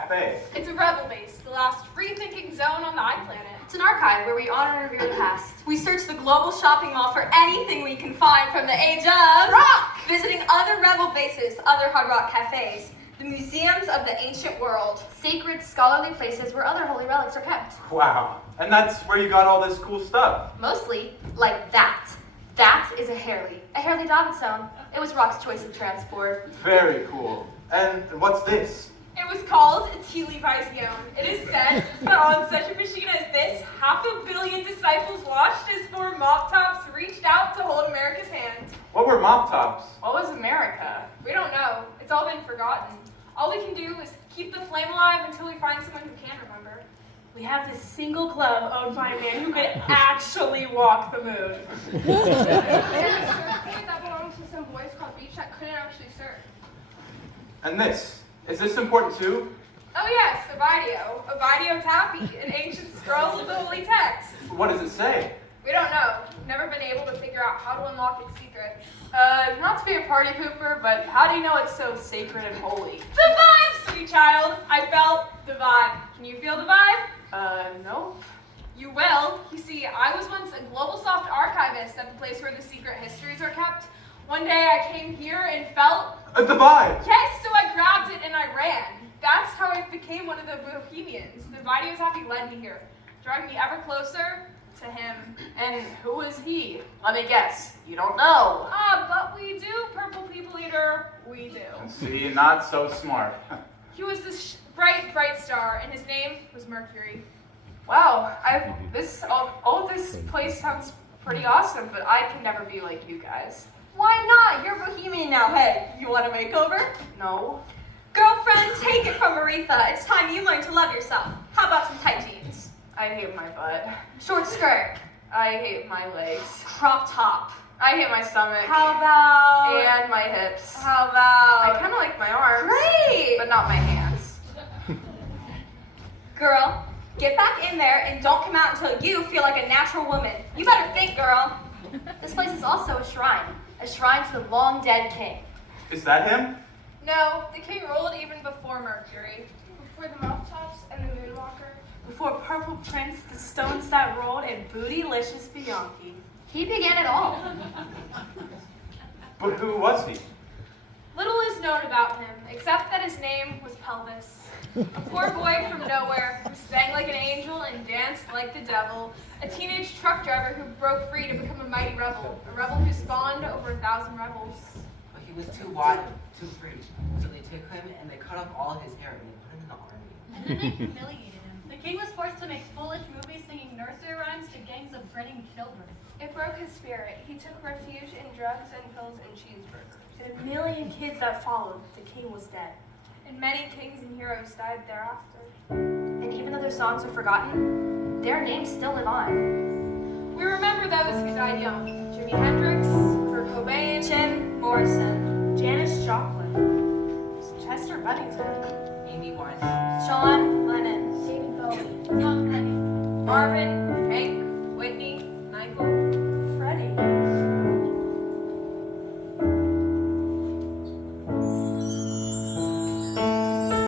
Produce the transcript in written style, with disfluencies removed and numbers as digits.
Cafe. It's a rebel base, the last free-thinking zone on the iPlanet. It's an archive where we honor and revere the past. We search the global shopping mall for anything we can find from the age of rock! Visiting other rebel bases, other hard rock cafes, the museums of the ancient world. Sacred, scholarly places where other holy relics are kept. Wow. And that's where you got all this cool stuff. Mostly, like that. That is a Harley Davidson. It was Rock's choice of transport. Very cool. And what's this? It was called a Teely Vision. It is said that on such a machine as this, 500 million disciples washed as four mop tops reached out to hold America's hand. What were mop tops? What was America? We don't know. It's all been forgotten. All we can do is keep the flame alive until we find someone who can remember. We have this single glove owned by a man who could actually walk the moon. There's a surfboard that belongs to some boys called Beach that couldn't actually surf. And this? Is this important too? Oh yes, Ovidio Tapi, an ancient scroll of the holy text. What does it say? We don't know. Never been able to figure out how to unlock its secrets. Not to be a party pooper, but how do you know it's so sacred and holy? The vibe, sweet child. I felt the vibe. Can you feel the vibe? No. You will. You see, I was once a GlobalSoft archivist at the place where the secret histories are kept. One day I came here and felt... The vibe! Yes, so I grabbed it and I ran. That's how I became one of the Bohemians. The Video Tapi led me here, drawing me ever closer to him. And who is he? Let me guess. You don't know. But we do, Purple People Eater. We do. See, not so smart. He was this bright, bright star, and his name was Mercury. Wow, all this place sounds pretty awesome, but I can never be like you guys. Why not? You're Bohemian now. Hey, you want a makeover? No. Girlfriend, take it from Aretha. It's time you learn to love yourself. How about some tight jeans? I hate my butt. Short skirt. I hate my legs. Crop top. I hate my stomach. How about... And my hips. How about... I kind of like my arms. Great! But not my hands. Girl, get back in there and don't come out until you feel like a natural woman. You better think, girl. This place is also a shrine to the long-dead king. Is that him? No, the king ruled even before Mercury. Before the mop tops and the moonwalker. Before Purple Prince, the stones that rolled, and Bootylicious Bianchi. He began it all. But who was he? Little is known about him, except that his name was Pelvis. A poor boy from nowhere who sang like an angel and danced like the devil. A teenage truck driver who broke free to become a mighty rebel. A rebel who spawned over 1,000 rebels. But he was too wild, too free. So they took him and they cut off all his hair and they put him in the army. And then they humiliated him. The king was forced to make foolish movies singing nursery rhymes to gangs of grinning children. It broke his spirit. He took refuge in drugs and pills and cheeseburgers. And a million kids that followed, the king was dead. And many kings and heroes died thereafter. And even though their songs are forgotten, their names still live on. We remember those who died young. Jimi Hendrix, Kurt Cobain, Jim Morrison. Janis Joplin. Chester Bennington. Amy Winehouse. Sean Lennon. David Bowie. Tom Petty. Marvin